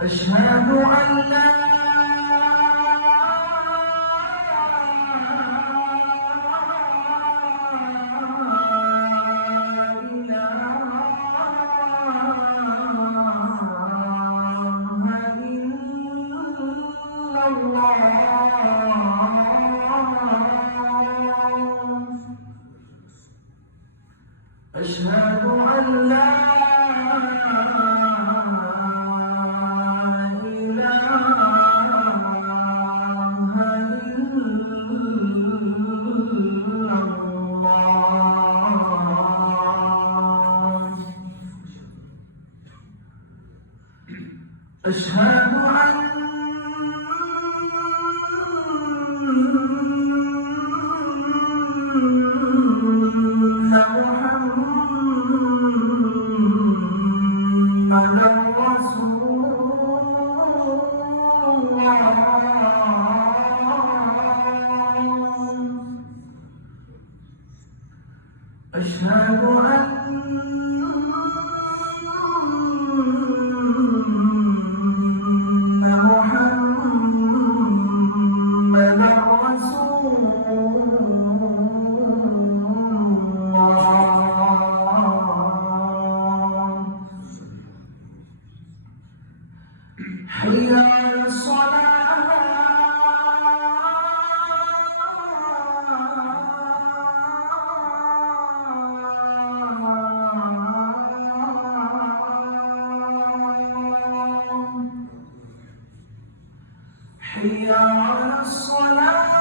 أشهد أن لا أشهد أن لا أشهد أن محمدًا رسول الله. أشهد حي على الصلاة حي على الصلاة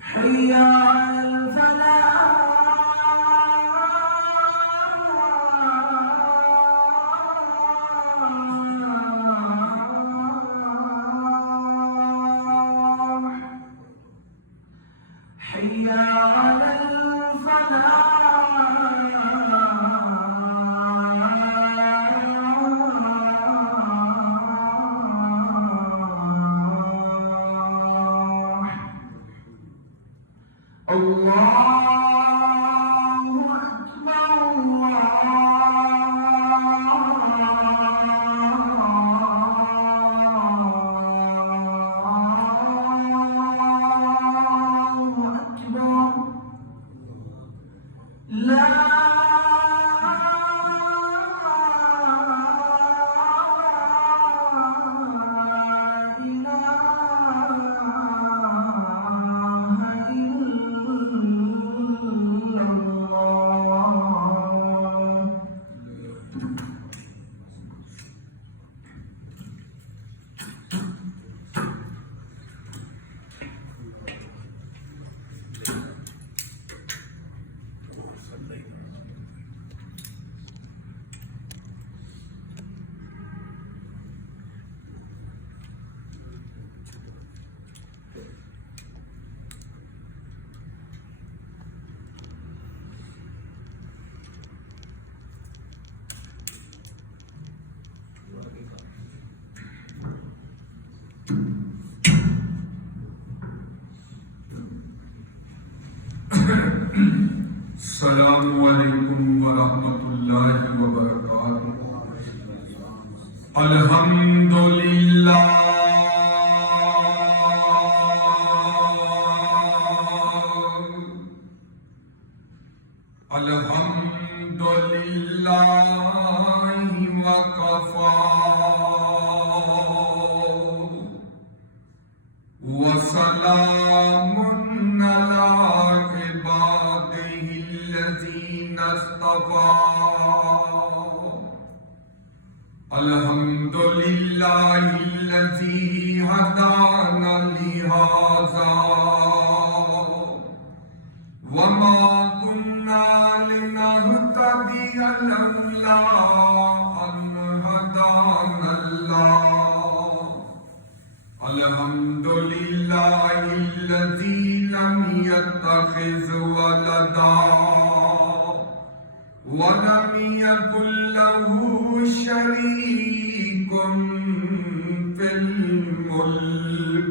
حي على الفلاح حي على الفلاح Assalamu alaikum wa rahmatullahi wa barakatuh. Alhamdulillah. Alhamdulillahi wa kafa. الحمد للہ الذی ہدانا لہذا وما كنا لنهتدي لولا أن هدانا الله الحمد لله الذي لم يتخذ ولدا ولم يكن له شريك في الملك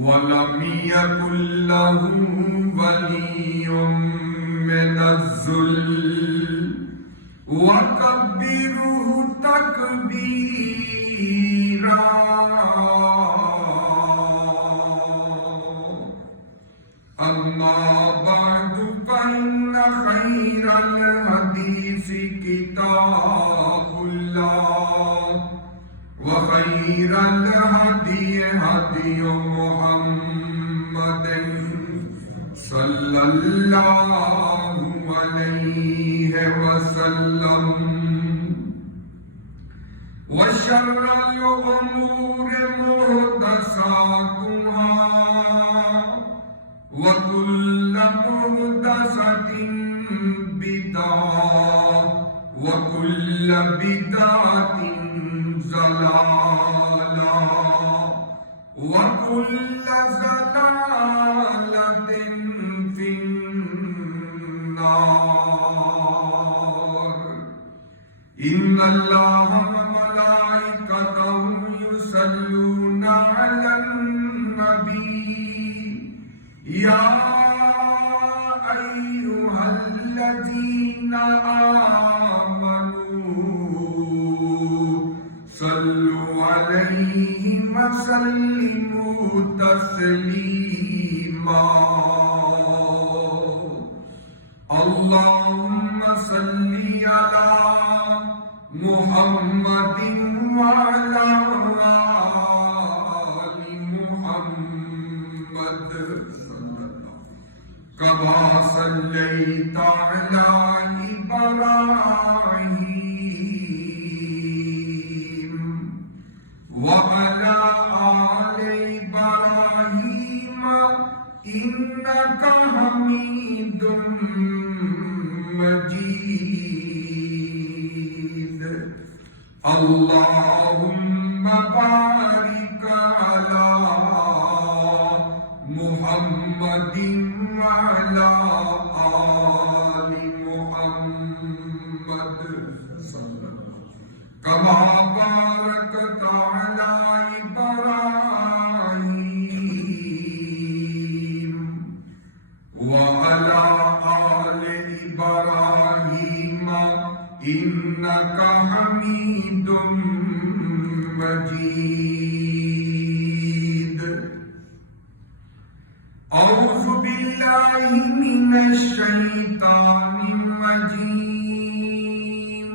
ولم يكن له ولي من الذل وكبره تكبيرا أما بعد فإن خير الحديث كتاب الله وخير الهدي هدي محمد صلى الله عليه وسلم وشر الأمور محدثاتها وكل محدثة بدعة وكل بدعة ضلالة وكل ضلالة في النار إن الله وملائكته يصلون على النبي يا أيها الذين آمنوا صلوا عليه وسلموا تسليما اللهم صل على محمد وعلى آل محمد كما صليت على إبراهيم وعلى آل إبراهيم إنك حميد مجيد اللهم بارك على محمد وعلى آل محمد كما باركت على إبراهيم وعلى آل إبراهيم إنك حميد مجيد أعوذ بالله من الشيطان الرجيم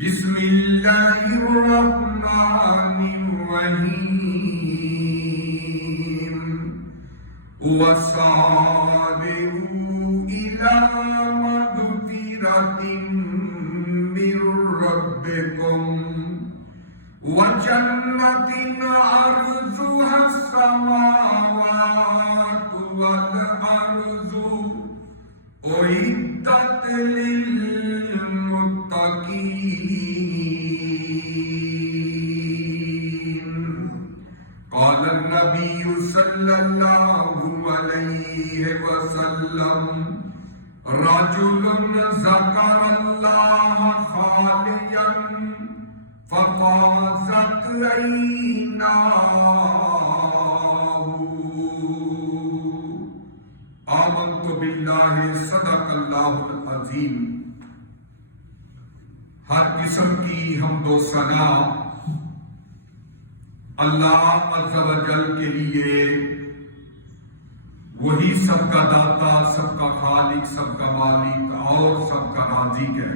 بسم الله الرحمن الرحيم وسارعوا إلى مغفرة من ربكم وجنة عرضها السماوات والأرض أعدت للمتقين قال النبي صلى الله عليه وسلم رجل ذكر الله خاليا ففاضت عيناه آمنت باللہ صدق اللہ العظیم. ہر قسم کی حمد و ثنا اللہ عز و جل کے لیے، وہی سب کا داتا، سب کا خالق، سب کا مالک اور سب کا رازق ہے.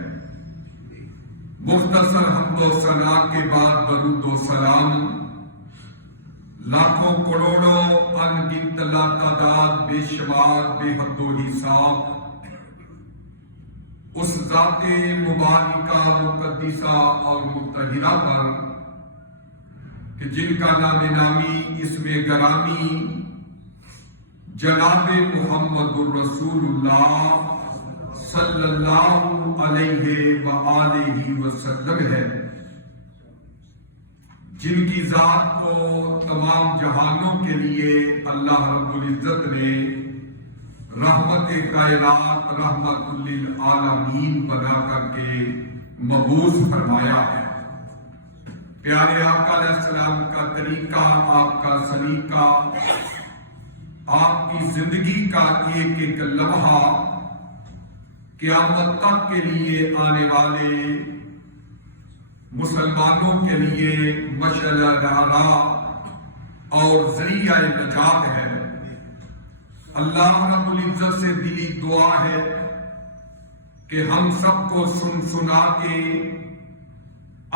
مختصر حمد و ثنا کے بعد درود و سلام لاکھوں کروڑوں ان گنت لا تعداد بے شمار بے حد و حساب اس ذات مبارکہ مقدسہ اور مطہرہ پر کہ جن کا نام نامی اسم گرامی جناب محمد الرسول اللہ صلی اللہ علیہ وآلہ وسلم ہے، جن کی ذات کو تمام جہانوں کے لیے اللہ رب العزت نے رحمت کائنات رحمت للعالمین بنا کر کے مبعوث فرمایا ہے۔ پیارے آقا علیہ السلام کا طریقہ، آپ کا سلیقہ، آپ کی زندگی کا ایک ایک لمحہ قیامت تک کے لیے آنے والے مسلمانوں کے لیے مشعل راہ اور ذریعہ نجات ہے۔ اللہ رب العزت سے دلی دعا ہے کہ ہم سب کو سنا کے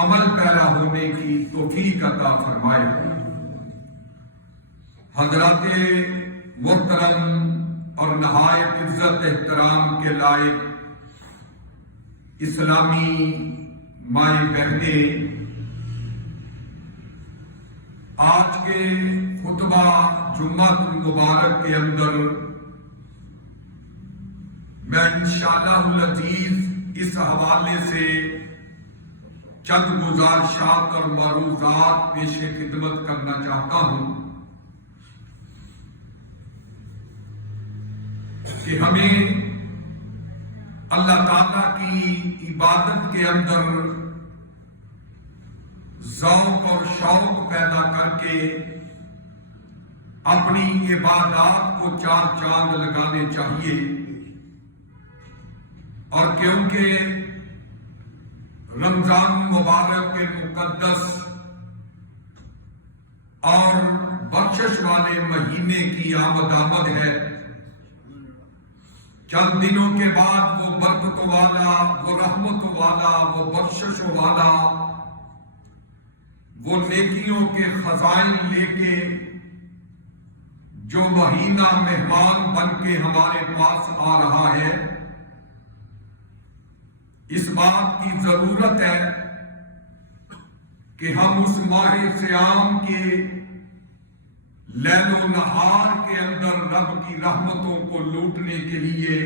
عمل پیرا ہونے کی توفیق عطا فرمائے۔ حضرات محترم اور نہایت عزت احترام کے لائق اسلامی مائیں بہنیں، آج کے خطبہ جمعہ المبارک کے اندر میں انشاءاللہ العزیز اس حوالے سے چند گزارشات اور معروضات پیش خدمت کرنا چاہتا ہوں کہ ہمیں اللہ تعالیٰ کی عبادت کے اندر ذوق اور شوق پیدا کر کے اپنی عبادات کو چار چاند لگانے چاہیے، اور کیونکہ رمضان مبارک کے مقدس اور بخشش والے مہینے کی آمد ہے، چند دنوں کے بعد وہ برکت والا، وہ رحمت والا، وہ بخشش والا، وہ نیکیوں کے خزائن لے کے جو مہینہ مہمان بن کے ہمارے پاس آ رہا ہے، اس بات کی ضرورت ہے کہ ہم اس ماہ صیام کے لیل و نہار کے اندر رب کی رحمتوں کو لوٹنے کے لیے،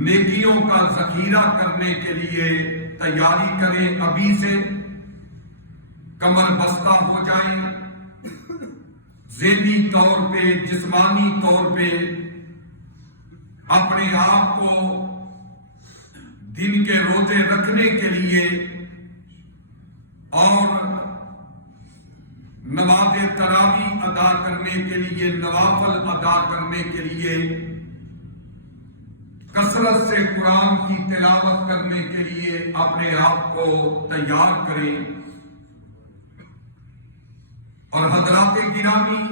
نیکیوں کا ذخیرہ کرنے کے لیے تیاری کریں، ابھی سے کمر بستہ ہو جائیں، ذہنی طور پہ، جسمانی طور پہ اپنے آپ کو دن کے روزے رکھنے کے لیے اور نماز تراویح ادا کرنے کے لیے، نوافل ادا کرنے کے لیے، کثرت سے قرآن کی تلاوت کرنے کے لیے اپنے آپ کو تیار کریں۔ اور حضرات گرامی،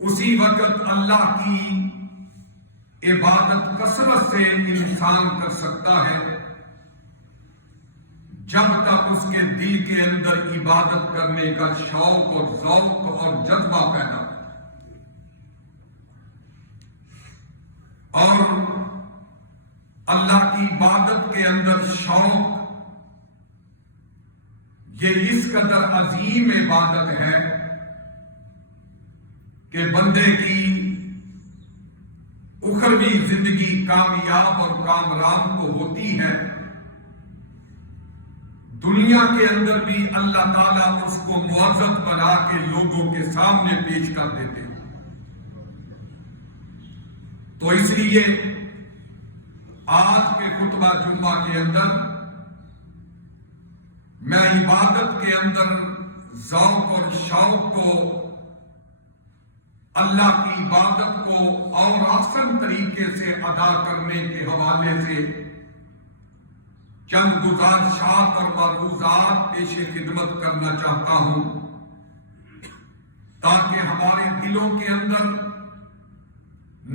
اسی وقت اللہ کی عبادت کثرت سے انسان کر سکتا ہے جب تک اس کے دل کے اندر عبادت کرنے کا شوق اور ذوق اور جذبہ پیدا ہو۔ اور اللہ کی عبادت کے اندر شوق یہ اس قدر عظیم عبادت ہے کہ بندے کی اخروی زندگی کامیاب اور کامران تو ہوتی ہے، دنیا کے اندر بھی اللہ تعالیٰ اس کو معزز بنا کے لوگوں کے سامنے پیش کر دیتے ہیں۔ تو اس لیے آج کے خطبہ جمعہ کے اندر میں عبادت کے اندر ذوق اور شوق کو، اللہ کی عبادت کو اور آسان طریقے سے ادا کرنے کے حوالے سے چند گزارشات اور ملحوظات پیش خدمت کرنا چاہتا ہوں، تاکہ ہمارے دلوں کے اندر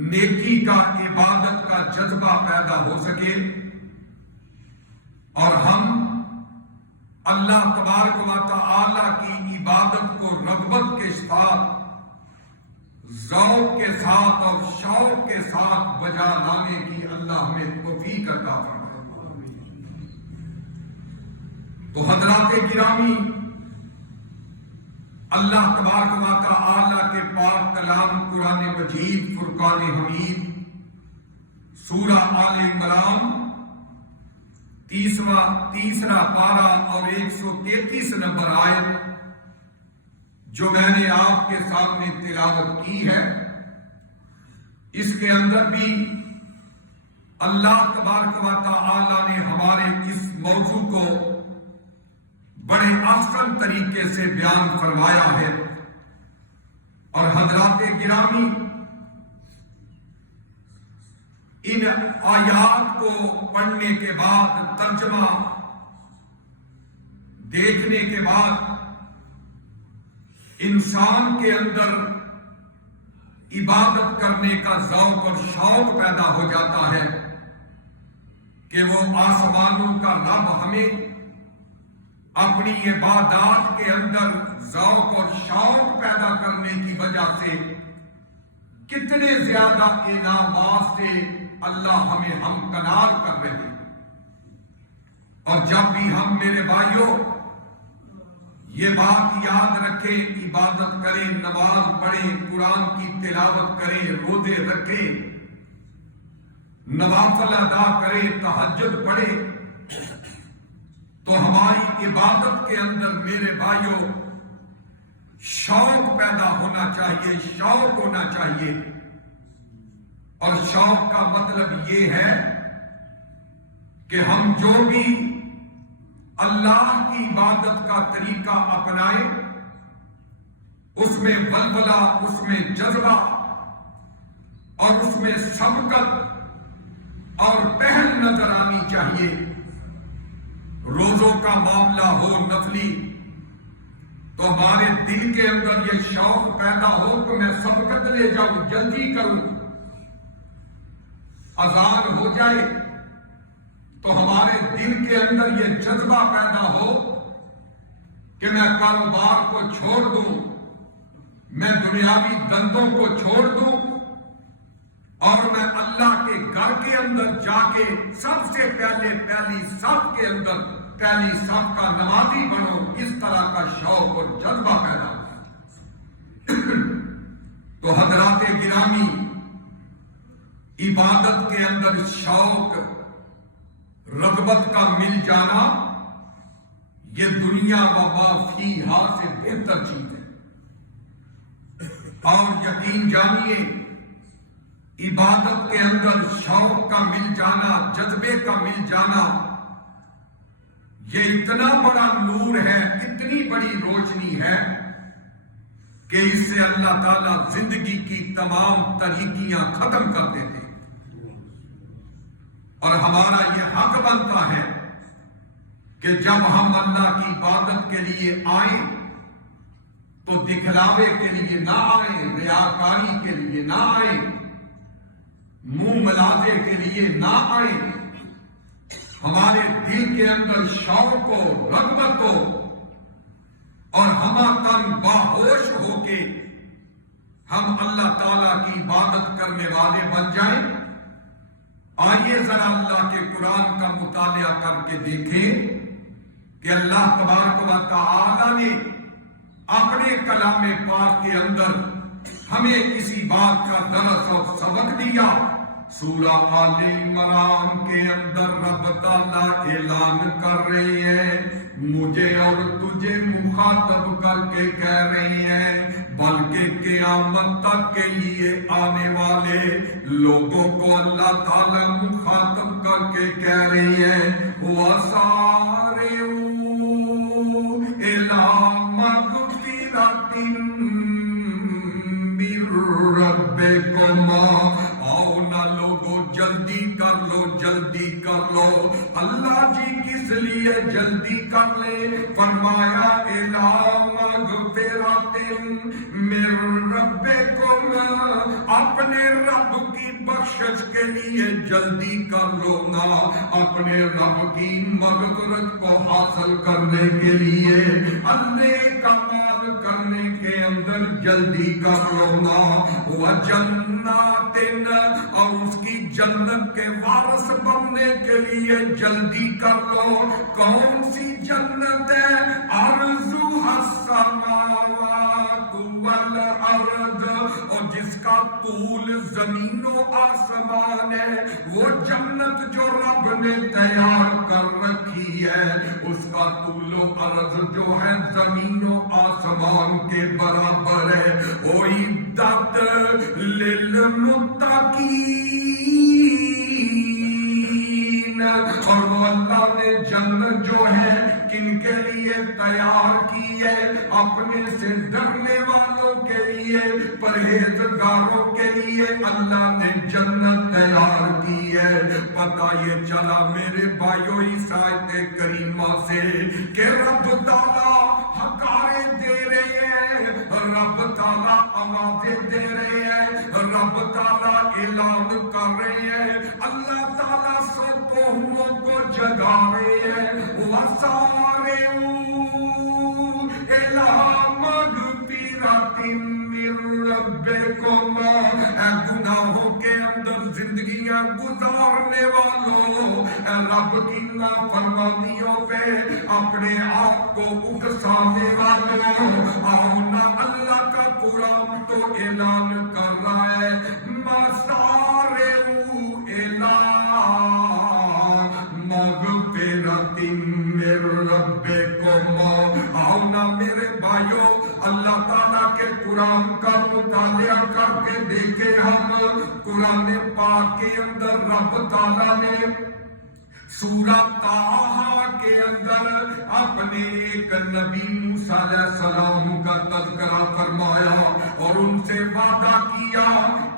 نیکی کا، عبادت کا جذبہ پیدا ہو سکے اور ہم اللہ تبارک و تعالی کی عبادت کو رغبت کے ساتھ ذوق کے ساتھ اور شوق کے ساتھ بجا لانے کی اللہ ہمیں توفیق عطا فرمائے۔ تو حضرات گرامی، اللہ تبارک و تعالی کے پاک کلام قرآن مجید فرقان حمید سورہ آل عمران تیسرا پارہ اور 133 نمبر آیت جو میں نے آپ کے سامنے تلاوت کی ہے، اس کے اندر بھی اللہ تبارک و تعالی نے ہمارے اس موضوع کو بڑے آسان طریقے سے بیان فرمایا ہے۔ اور حضرات گرامی، ان آیات کو پڑھنے کے بعد، ترجمہ دیکھنے کے بعد انسان کے اندر عبادت کرنے کا ذوق اور شوق پیدا ہو جاتا ہے کہ وہ آسمانوں کا رب ہمیں اپنی عبادات کے اندر ذوق اور شوق پیدا کرنے کی وجہ سے کتنے زیادہ انعامات سے اللہ ہمیں ہمکنار کر رہے ہیں۔ اور جب بھی ہم میرے بھائیوں یہ بات یاد رکھیں، عبادت کریں، نماز پڑھیں، قرآن کی تلاوت کریں، روزے رکھیں، نوافل ادا کریں، تہجد پڑھیں، تو ہماری عبادت کے اندر میرے بھائیوں شوق پیدا ہونا چاہیے، شوق ہونا چاہیے۔ اور شوق کا مطلب یہ ہے کہ ہم جو بھی اللہ کی عبادت کا طریقہ اپنائیں، اس میں ولولہ، اس میں جذبہ اور اس میں سبقت اور پہل نظر آنی چاہیے۔ روزوں کا معاملہ ہو نفلی، تو ہمارے دل کے اندر یہ شوق پیدا ہو کہ میں سبقت لے جاؤں، جلدی کروں۔ اذان ہو جائے تو ہمارے دل کے اندر یہ جذبہ پیدا ہو کہ میں کاروبار کو چھوڑ دوں، میں دنیاوی دندوں کو چھوڑ دوں اور میں اللہ کے گھر کے اندر جا کے سب سے پہلے پہلی صف کے اندر پہلی صف کا نمازی بنو۔ اس طرح کا شوق اور جذبہ پیدا ہو۔ تو حضرات گرامی، عبادت کے اندر شوق، رغبت کا مل جانا، یہ دنیا و ما فیہا سے بہتر چیز ہے۔ اور یقین جانیے، عبادت کے اندر شوق کا مل جانا، جذبے کا مل جانا، یہ اتنا بڑا نور ہے، اتنی بڑی روشنی ہے کہ اس سے اللہ تعالیٰ زندگی کی تمام تاریکیاں ختم کر دیتے ہیں۔ اور ہمارا یہ حق بنتا ہے کہ جب ہم اللہ کی عبادت کے لیے آئیں تو دکھلاوے کے لیے نہ آئیں، ریاکاری کے لیے نہ آئیں، منہ ملازے کے لیے نہ آئیں۔ ہمارے دل کے اندر شوق ہو، رغبت ہو اور ہم تن باہوش ہو کے ہم اللہ تعالیٰ کی عبادت کرنے والے بن جائیں۔ آئیے ذرا اللہ کے قرآن کا مطالعہ کر کے دیکھیں کہ اللہ تبارک و تعالی نے اپنے کلام پاک کے اندر ہمیں کسی بات کا درس اور سبق دیا۔ سورہ آل عمران کے اندر رب تعالیٰ اعلان کر رہی ہے، مجھے اور تجھے مخاطب کر کے کہہ رہی ہے، بلکہ قیامت تک کے لیے آنے والے لوگوں کو اللہ تعالیٰ مخاطب کر کے کہہ رہی ہے، وَسَارِعُوا إِلَىٰ مَغْفِرَةٍ مِّن رَّبِّكُمْ، آؤ نہ لوگو جلدی کر لو، جلدی کر لو۔ اللہ جی کس لیے جلدی کر لے؟ فرمایا إِلَىٰ مَغْفِرَةٍ مِّن رَّبِّكُمْ، اپنے رب کی بخشش کے لیے جلدی کر لو نا، اپنے رب کی مغفرت کو حاصل کرنے کے لیے اللہ کمال کرنے کے اندر جلدی کر لو نا، وجنات، اور اس کی جنت کے وارث بننے کے لیے جلدی کر لو۔ کون سی جنت ہے؟ ارضها السماوات والارض، اور جس کا طول زمین و آسمان ہے، وہ جنت جو رب نے تیار کر رکھی ہے اس کا طول و عرض جو ہے زمین و آسمان کے برابر ہے۔ اعدت للمتقین، اور وہ اللہ نے جنت جو ہے کن کے لیے تیار کی ہے؟ اپنے سے ڈرنے والوں کے لیے، پرہیزگاروں کے لیے اللہ نے جنت تیار کی ہے۔ پتہ یہ چلا میرے بھائیو اس آیت کریمہ سے کہ رب تعالیٰ حکارے دے رہے ہیں، رب تعالیٰ آوازیں دے رہے ہیں، رب تعالیٰ اعلان کر رہے ہیں، اللہ تعالیٰ سوتوں کو جگا رہے ہیں۔ وَسَارِعُوا إِلَىٰ مَغْفِرَةٍ مِّن رَّبِّكُمْ، اے گناہوں کے اندر زندگیاں گزارنے والوں، اے رب کی نافرمانیوں پہ اپنے آپ کو اکسانے والوں، آؤ نا، اللہ کا قرآن تو اعلان کر رہا ہے وَسَارِعُوا إِلَىٰ مغفرۃ من ربکم، آؤ نا میرے بھائیو، اللہ تعالیٰ کے قرآن کا مطالعہ کر کے دیکھیں ہم۔ قرآن پاک کے اندر رب تعالیٰ نے سورہ طٰہٰ کے اندر اپنے ایک نبی موسیٰ علیہ السلام کا تذکرہ فرمایا اور ان سے وعدہ کیا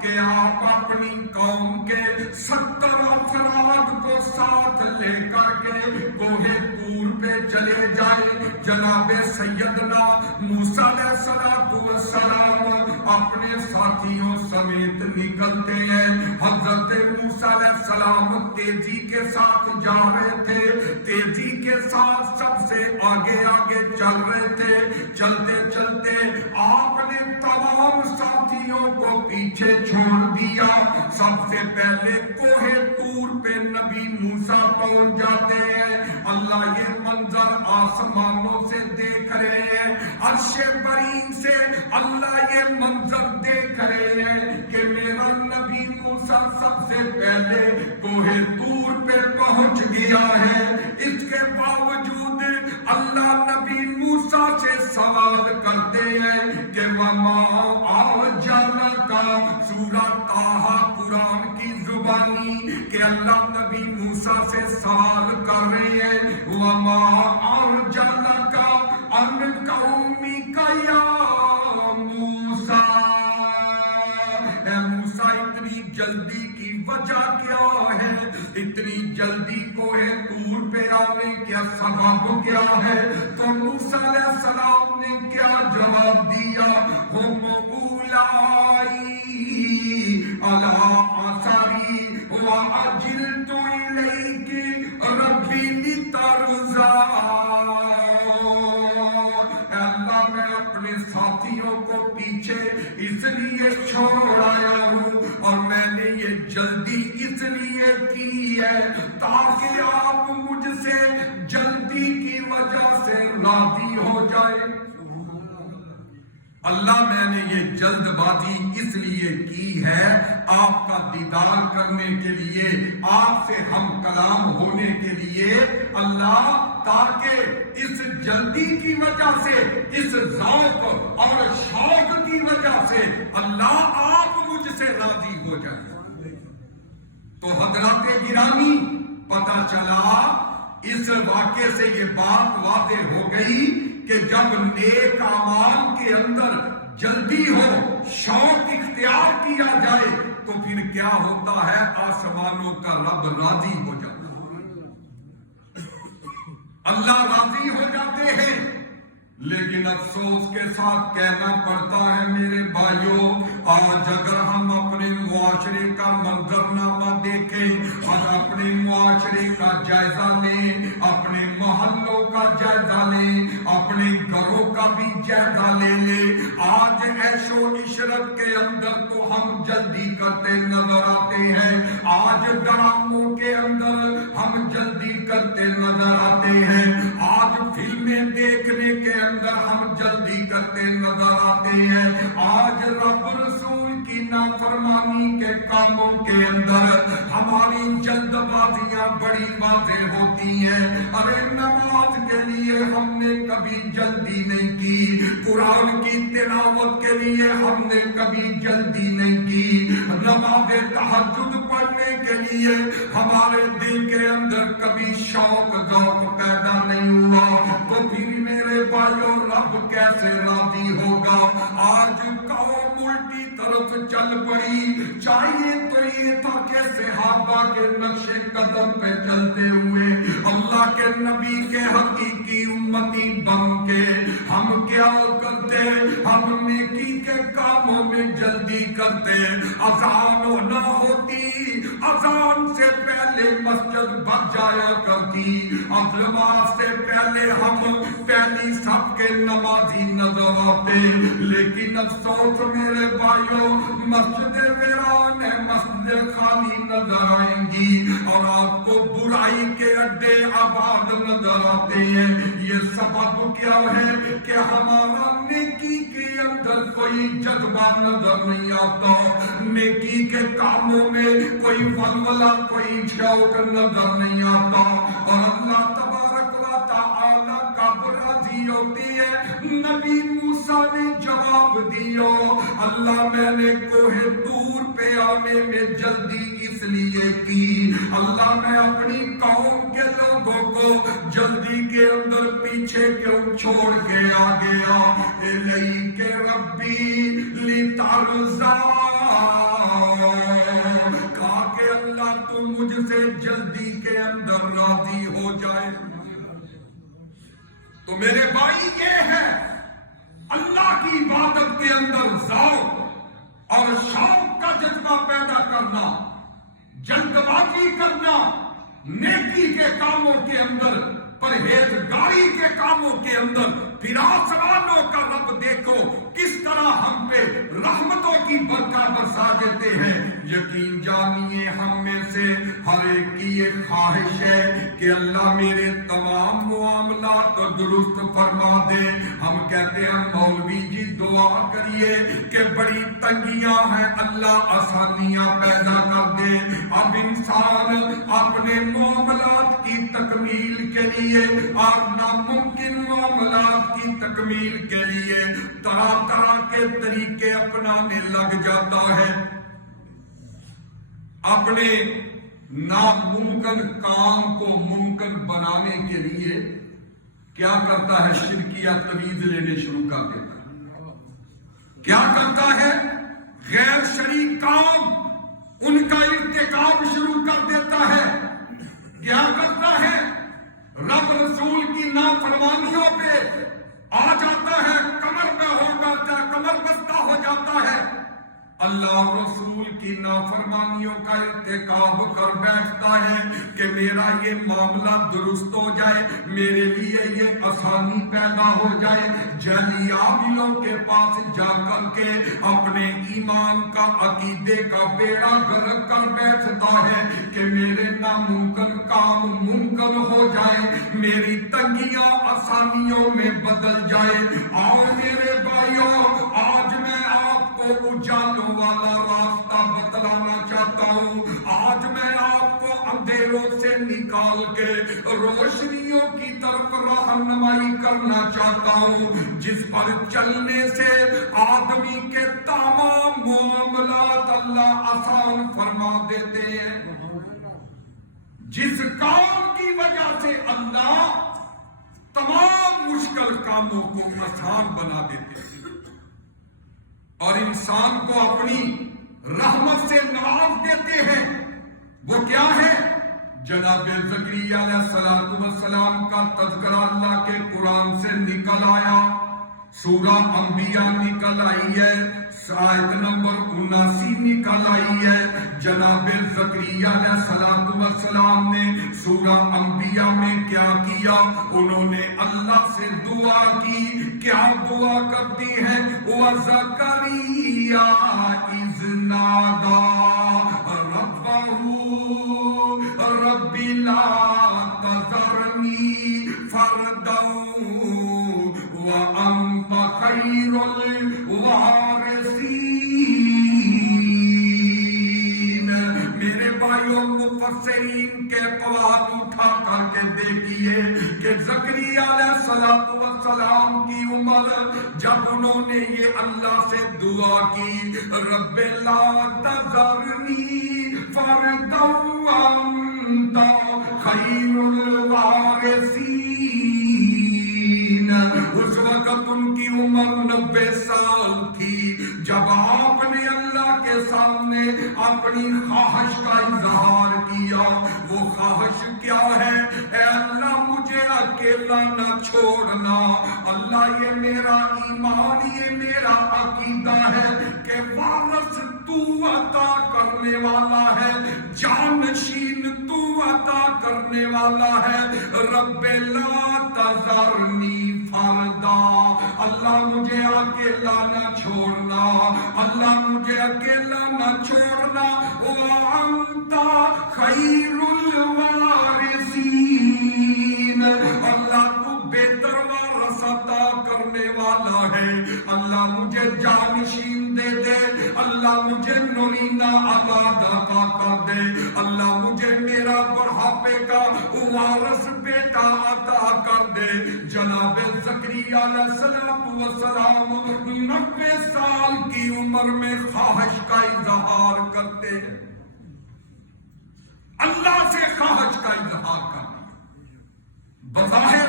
کہ آپ اپنی قوم کے 70 افراد کو ساتھ لے کر کے کوہ طور پہ چلے جائیں۔ جناب سیدنا موسیٰ علیہ السلام اپنے ساتھیوں سمیت نکلتے ہیں۔ حضرت موسیٰ علیہ السلام تیزی کے ساتھ جا رہے تھے، تیزی کے ساتھ سب سے آگے آگے چل رہے تھے۔ چلتے چلتے آپ نے تمام ساتھیوں کو پیچھے چھوڑ دیا۔ سب سے پہلے کوہ طور پہ نبی موسیٰ پہنچ جاتے ہیں۔ اللہ یہ منظر آسمانوں سے دیکھ رہے ہیں، عرش برین سے اللہ یہ منظر دیکھ رہے ہیں کہ میرا نبی موسیٰ سب سے پہلے کوہ طور پہ پہنچ گیا ہے۔ اس کے باوجود اللہ نبی موسیٰ سے سوال کرتے ہیں کہ وَمَا أَعْجَلَكَ، سورہ طٰہٰ قرآن کی زبانی کہ اللہ نبی موسیٰ سے سوال کر رہے ہیں وَمَا أَعْجَلَكَ عَنْ قَوْمِكَ يَا موسیٰ، اے موسیٰ اتنی جلدی کی وجہ کیا ہے؟ اتنی جلدی کوہ طور پہ آنے کا سبب کیا ہے؟ تو موسیٰ علیہ السلام نے کیا جواب دیا؟ ہم اولائی علی آثاری وعجلت الیک ربی لترضی، اللہ میں اپنے ساتھیوں کو پیچھے اس لیے چھوڑ آیا ہوں اور میں نے یہ جلدی اس لیے کی ہے تاکہ آپ مجھ سے جلدی کی وجہ سے راضی ہو جائے۔ اللہ میں نے یہ جلد بازی اس لیے کی ہے آپ کا دیدار کرنے کے لیے، آپ سے ہم کلام ہونے کے لیے اللہ، تاکہ اس جلدی کی وجہ سے، اس ذوق اور شوق کی وجہ سے اللہ آپ مجھ سے راضی ہو جائے۔ تو حضرات گرامی، پتہ چلا اس واقعے سے یہ بات واضح ہو گئی کہ جب نیک اعمال کے اندر جلدی ہو، شوق اختیار کیا جائے تو پھر کیا ہوتا ہے؟ آسمانوں کا رب راضی ہو جاتا ہے، اللہ راضی ہو جاتے ہیں۔ لیکن افسوس کے ساتھ کہنا پڑتا ہے میرے بھائیوں، آج اگر ہم اپنے معاشرے معاشرے کا منظرنامہ دیکھیں اور اپنے معاشرے کا جائزہ لیں، اپنے محلوں کا جائزہ لیں، اپنے گھروں کا بھی جائزہ لے لیں۔ آج عیش و عشرت کے اندر تو ہم جلدی کرتے نظر آتے ہیں، آج ڈراموں کے اندر ہم جلدی کرتے نظر آتے ہیں، آج فلمیں دیکھنے کے اندر ہم جلدی کرتے نظر آتے ہیں، آج رب رسول کی نافرمانی کے کاموں کے اندر ہماری جلد بازیاں بڑی واضح ہوتی ہیں۔ ارے نماز کے لیے ہم نے کبھی جلدی نہیں کی، قرآن کی تلاوت کے لیے ہم نے کبھی جلدی نہیں کی، نماز تہجد پڑھنے کے لیے ہمارے دل کے اندر کبھی شوق ذوق پیدا نہیں ہوا، تو پھر میرے بھائیوں رب کیسے راضی ہوگا؟ آج قوم الٹی طرف چل پڑی، چاہیے تو یہ تھا کہ صحابہ کے نقش قدم پہ چلتے ہوئے اللہ کے نبی کے حقیقی امتی بن کے ہم کیا کرتے؟ ہم نیکی کے کاموں میں جلدی کرتے، اذان نہ ہوتی، اذان سے پہلے مسجد بھر جایا کرتی، نماز سے پہلے ہم پہلی صف کے نمازی نظر آتے، لیکن افسوس میرے بھائیوں مسجد ویران ہے، مسجد خالی نظر آئیں گی اور آپ کو برائی کے اڈے آباد نظر آتے ہیں۔ یہ سبب کیا ہے کہ ہمارا نیکی کے اندر کوئی جذبہ نظر نہیں آتا، نیکی کے کاموں میں کوئی ولولہ کوئی شوق نظر نہیں آتا، اور اللہ تبارک و تعالی کا راضی ہوتی ہے۔ نبی موسیٰ نے جواب دیا، اللہ میں نے کوہ طور پہ آنے میں جلدی اس لیے کی، اللہ میں اپنی قوم کے لوگوں کو جلدی کے اندر پیچھے کیوں چھوڑ کے آ گیا؟ الیک ربی لترضا، کہا کہ اللہ تو مجھ سے جلدی کے اندر راضی ہو جائے۔ تو میرے بھائی یہ ہے اللہ کی عبادت کے اندر ذوق اور شوق کا جذبہ پیدا کرنا، جلد بازی کرنا، نیکی کے کاموں کے اندر، پرہیزگاری کے کاموں کے اندر، پھر آسمانوں کا رب دیکھو کس طرح ہم پہ رحمتوں کی برکت برسا دیتے ہیں۔ یقین جانیے ہم میں سے ہر ایک کی یہ خواہش ہے کہ اللہ میرے تمام معاملات درست فرما دے۔ ہم کہتے ہیں مولوی جی دعا کریے کہ بڑی تنگیاں ہیں، اللہ آسانیاں پیدا کر دے۔ اب انسان اپنے معاملات کی تکمیل کے لیے اور ناممکن معاملات کی تکمیل کے لیے طرح طرح کے طریقے اپنانے لگ جاتا ہے، اپنے ناممکن کام کو ممکن بنانے کے لیے کیا کرتا ہے؟ شرکیہ تویز لینے شروع کر دیتا ہے۔ کیا کرتا ہے؟ غیر شرعی کام ان کا ارتکاب شروع کر دیتا ہے۔ کیا کرتا ہے؟ رب رسول کی نافرمانیوں پہ آ جاتا ہے، کمر میں ہو جاتا ہے، کمر بستہ ہو جاتا ہے، اللہ رسول کی نافرمانیوں کا ارتکاب کر بیٹھتا ہے کہ میرا یہ معاملہ درست ہو جائے، میرے لیے یہ آسانی پیدا ہو جائے۔ جعلی عاملوں کے پاس جا کر کے اپنے ایمان کا عقیدے کا بیڑا غرق کر بیٹھتا ہے کہ میرے ناممکن کام ممکن ہو جائے، میری تنگیاں آسانیوں میں بدل جائے۔ اور میرے بھائیوں آج میں آپ کو اجالوں والا راستہ بتلانا چاہتا ہوں، آج میں آپ کو اندھیروں سے نکال کے روشنیوں کی طرف رہنمائی کرنا چاہتا ہوں، جس پر چلنے سے آدمی کے تمام معاملات اللہ آسان فرما دیتے ہیں، جس کام کی وجہ سے اللہ تمام مشکل کاموں کو آسان بنا دیتے ہیں اور انسان کو اپنی رحمت سے نواز دیتے ہیں۔ وہ کیا ہے؟ جناب زکریا علیہ السلام کا تذکرہ اللہ کے قرآن سے نکل آیا، سورہ انبیاء نکل آئی ہے، آیت نمبر 79 نکل نکل آئی ہے۔ جناب زکریا علیہ السلام نے سورہ انبیاء میں کیا کیا؟ انہوں نے اللہ سے دعا کی۔ کیا دعا کرتی ہے؟ وَزَكَرِيَّا إِذْ نَادَى رَبَّهُ رَبِّ لَا تَذَرْنِي فَرْدًا وَأَنْتَ خَيْرُ الْوَارِثِينَ۔ میرے بھائیوں، مفسرین کے قوال اٹھا کر کے دیکھیے کہ زکریا علیہ السلام کی عمر جب انہوں نے یہ اللہ سے دعا کی، رب لا تذرنی فردا وانت خیر الوارثین، اس وقت ان کی عمر 90 سال تھی جب آپ نے اللہ کے سامنے اپنی خواہش کا اظہار کیا۔ وہ خواہش کیا ہے؟ اے اللہ مجھے اکیلا نہ چھوڑنا۔ اللہ یہ میرا ایمان، یہ میرا عقیدہ ہے کہ وارث تو عطا کرنے والا ہے، جانشین تو عطا کرنے والا ہے۔ رب لا تذرنی فردا، اللہ مجھے اکیلا نہ چھوڑنا، اللہ مجھے اکیلا نہ چھوڑنا۔ وَأَنْتَ خَيْرُ الْوَارِثِينَ، اللہ تو بہتر وارث عطا کرنے والا ہے۔ اللہ مجھے جانشین دے دے، اللہ مجھے نورینہ اولاد عطا کر دے، اللہ مجھے میرا بڑھاپے کا وارث بیٹا عطا کر دے۔ جناب زکریا علیہ السلام 90 سال کی عمر میں خواہش کا اظہار کرتے ہیں، اللہ سے خواہش کا اظہار کرتے ہیں۔ بظاہر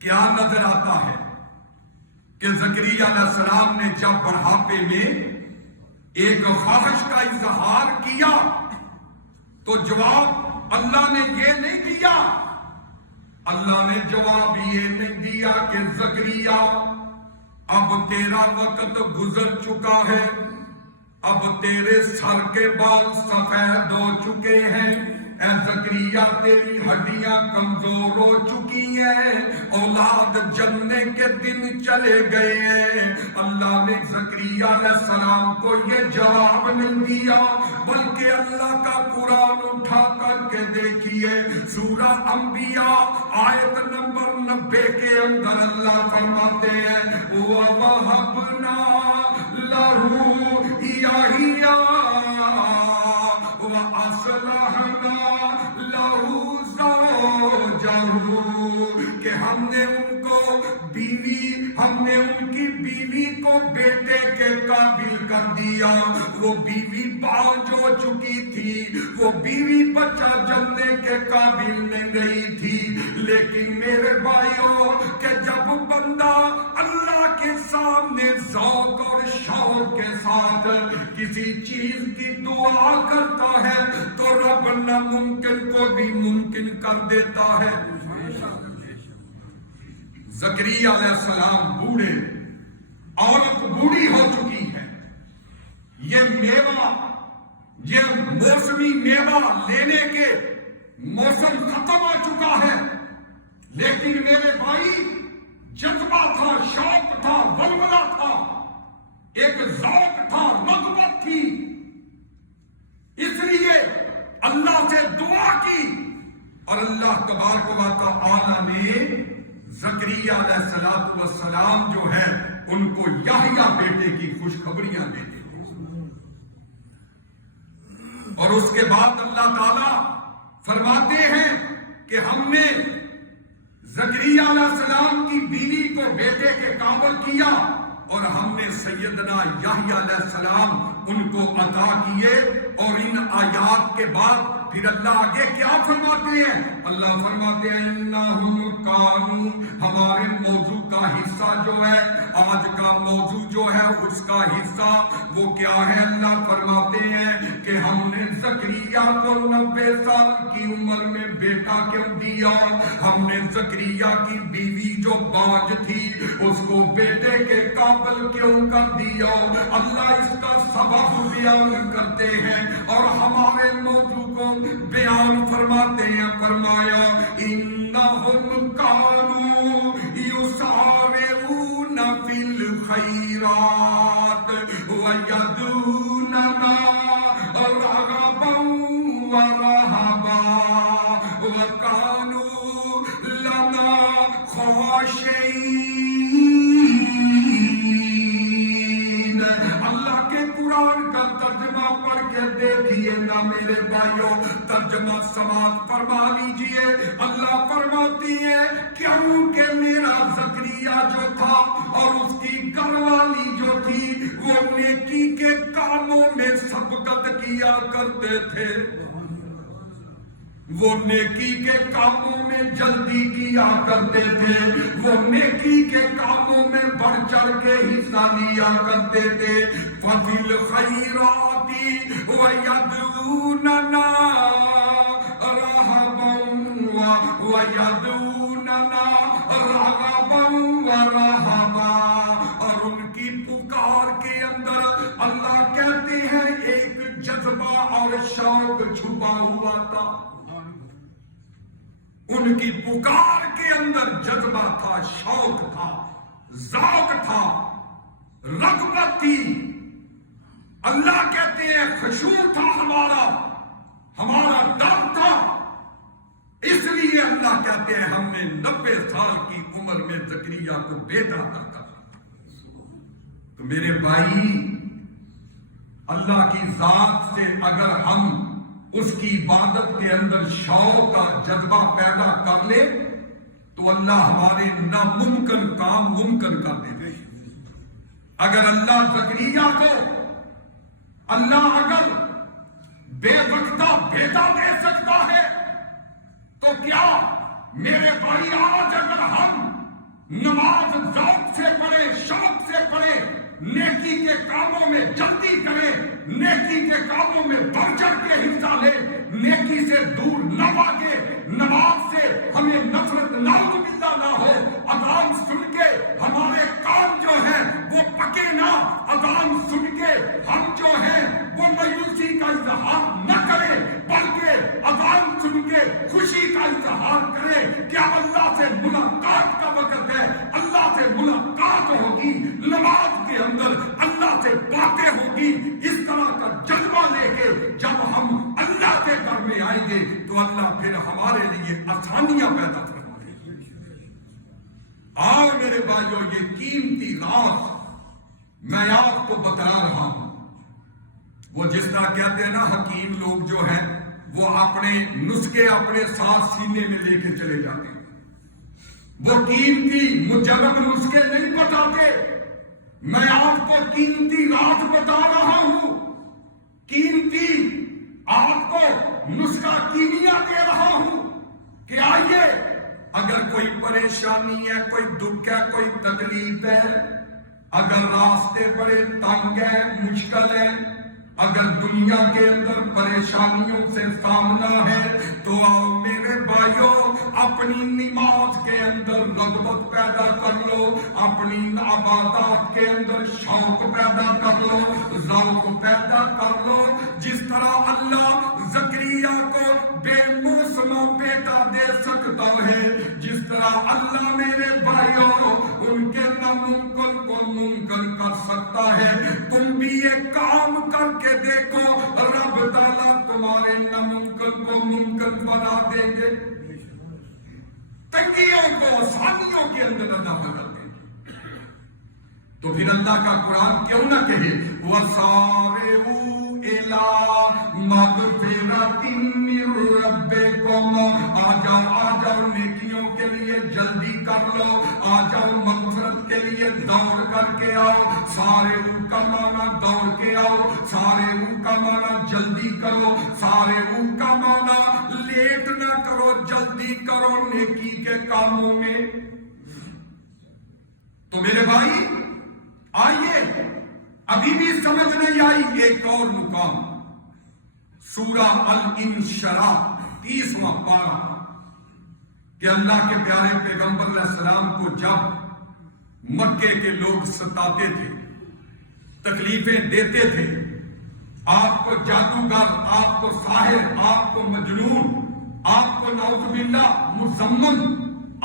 کیا نظر آتا ہے کہ زکریا علیہ السلام نے جب بڑھاپے میں ایک خواہش کا اظہار کیا تو جواب اللہ نے یہ نہیں دیا، اللہ نے جواب یہ نہیں دیا کہ زکریا اب تیرا وقت گزر چکا ہے، اب تیرے سر کے بال سفید ہو چکے ہیں، اے زکریا تیری ہڈیاں کمزور ہو چکی ہیں، اولاد جننے کے دن چلے گئے ہیں۔ اللہ نے زکریا علیہ السلام کو یہ جواب نہیں دیا، بلکہ اللہ کا قرآن اٹھا کر کے دیکھیے سورہ انبیاء آیت نمبر 90 کے اندر اللہ فرماتے ہیں وَوَهَبْنَا لَهُ يَحْيَىٰ وَأَصْلَحْنَا لَهُ زَوْجَهُ، کہ ہم نے ان کو بیوی، ہم نے ان کی بیوی کو بیٹے کے قابل کر دیا۔ وہ بیوی باج ہو چکی تھی، وہ بیوی بچہ جننے کے قابل نہیں رہی تھی، لیکن میرے بھائیوں کہ جب بندہ اللہ کے سامنے ذوق اور شوق کے ساتھ کسی چیز کی دعا کرتا ہے تو رب ناممکن کو بھی ممکن کر دیتا ہے۔ زکریا علیہ السلام بوڑھے، عورت بوڑھی ہو چکی ہے، یہ میوہ، یہ موسمی میوہ لینے کے موسم ختم ہو چکا ہے، لیکن میرے بھائی جذبہ تھا، شوق تھا، ولولہ تھا، ایک ذوق تھا، رغبت تھی، اس لیے اللہ سے دعا کی اور اللہ تبارک و تعالی نے زکریا علیہ السلام جو ہے ان کو یحییٰ بیٹے کی خوشخبریاں دے دی، اور اس کے بعد اللہ تعالیٰ فرماتے ہیں کہ ہم نے زکریا علیہ السلام کی بیوی کو بیٹے کے قابل کیا اور ہم نے سیدنا یحییٰ علیہ السلام ان کو عطا کیے۔ اور ان آیات کے بعد پھر اللہ آگے کیا فرماتے ہیں؟ اللہ فرماتے ہیں انہم کانوا، ہمارے موضوع کا حصہ جو ہے، آج کا موضوع جو ہے اس کا حصہ وہ کیا ہے؟ اللہ فرماتے ہیں کہ ہم نے زکریا کو 90 سال کی عمر میں بیٹا کیوں دیا؟ ہم نے زکریا کی بیوی جو باج تھی اس کو بیٹے کے قابل کیوں کر دیا؟ اللہ اس کا سبب سبب بیان کرتے ہیں اور ہمارے موضوع کو بیان فرماتے ہیں. فرمایا انہم کانوا یسارعون فی الخیرات ویدعوننا رغبا ورہبا وکانوا لنا خاشعین. اللہ کے قرآن کا ترجمہ پڑھ کے دیکھیے نا میرے بھائیوں, ترجمہ سماعت فرما لیجئے. اللہ فرماتی ہے کیونکہ میرا زکریا جو تھا اور اس کی گھر والی جو تھی وہ نیکی کے کاموں میں سبقت کیا کرتے تھے, وہ نیکی کے کاموں میں جلدی کیا کرتے تھے, وہ نیکی کے کاموں میں بڑھ چڑھ کے حصہ لیا کرتے تھے. فَفِي الْخَيْرَاتِ وَيَدْعُونَنَا رَغَبًا وَيَدْعُونَنَا رَغَبًا وَرَهَبًا. اور ان کی پکار کے اندر اللہ کہتے ہیں ایک جذبہ اور شوق چھپا ہوا تھا. ان کی پکار کے اندر جذبہ تھا, شوق تھا, ذوق تھا, رغبت تھی. اللہ کہتے ہیں خشوع تھا ہمارا ڈر تھا. اس لیے اللہ کہتے ہیں ہم نے 90 سال کی عمر میں زکریا کو بیٹا عطا کر. تو میرے بھائی, اللہ کی ذات سے اگر ہم اس کی عبادت کے اندر شوق کا جذبہ پیدا کر لے تو اللہ ہمارے ناممکن کام ممکن کر دے. اگر اللہ زکریا کو اگر بے وقتہ بیٹا دے سکتا ہے تو کیا میرے بھائی آج اگر ہم نماز ذوق سے پڑھیں, شوق سے پڑھیں, نیکی کے کاموں میں جلدی کریں, نیکی کے کاموں میں بڑھ چڑھ کے حصہ لیں, نیکی سے دور نہ بھاگے, نماز سے ہمیں نفرت نعوذ باللہ نہ ہو, اذان سن کے ہمارے کام جو ہیں وہ پکے نہ, اذان سن کے ہم جو ہیں وہ مایوسی کا اظہار نہ کریں بلکہ اذان سن کے خوشی کا اظہار کریں. کیا اللہ سے ملاقات کا وقت ہے, اللہ سے ملاقات ہوگی, نماز کے اندر اللہ سے باتیں ہوگی. اس طرح کا جذبہ لے کے جب ہم اللہ کے گھر میں آئیں گے تو اللہ پھر ہمارے لیے آسانیاں پیدا فرمائے گے. آؤ میرے بھائیوں, یہ قیمتی راز میں آپ کو بتا رہا ہوں. وہ جس طرح کہتے ہیں نا حکیم لوگ جو ہیں وہ اپنے نسخے اپنے ساتھ سینے میں لے کے چلے جاتے ہیں. وہ قیمتی مجرد نسخے نہیں بتاتے. میں آپ کو قیمتی راز بتا رہا ہوں, قیمتی آپ کو نسخہ کیمیا دے رہا ہوں کہ آئیے, اگر کوئی پریشانی ہے, کوئی دکھ ہے, کوئی تکلیف ہے, اگر راستے بڑے تنگ ہے, مشکل ہے, اگر دنیا کے اندر پریشانیوں سے سامنا ہے تو آؤ میرے بھائیوں اپنی نماز کے اندر رغبت پیدا کر لو, اپنی عبادات کے اندر شوق پیدا کر لو, ذوق پیدا کر لو. جس طرح اللہ زکریا کو بے موسموں بیٹا دے سکتا ہے, جس طرح اللہ میرے بھائیوں ان کے ناممکن کو ممکن کر سکتا ہے. تم بھی یہ کام کر کے دیکھو, رب تعالیٰ تمہارے ناممکن کو ممکن بنا دیں گے, تنگیوں کو آسانیوں کے اندر ادا بدل دیں گے. تو پھر اللہ کا قرآن کیوں نہ کہے وَسَارِعُوا إِلَىٰ مَغْفِرَةٍ مِّن رَّبِّكُمْ, آ جاؤ نیکیوں کے لیے جلدی کر لو, آ جاؤ مغفرت کے لیے دوڑ کر کے آؤ. سارے ان کا معنی دوڑ کے آؤ, سارے ان کا معنی جلدی کرو, سارے ان کا معنی لیٹ نہ کرو, جلدی کرو نیکی کے کاموں میں. تو میرے بھائی آئیے, ابھی بھی سمجھ نہیں آئی ایک اور مقام, سورہ الانشراح 30واں پارہ, کہ اللہ کے پیارے پیغمبر علیہ السلام کو جب مکے کے لوگ ستاتے تھے, تکلیفیں دیتے تھے, آپ کو جادوگر، آپ کو ساحر، آپ کو مجنون، آپ کو نعوذ باللہ مزمم،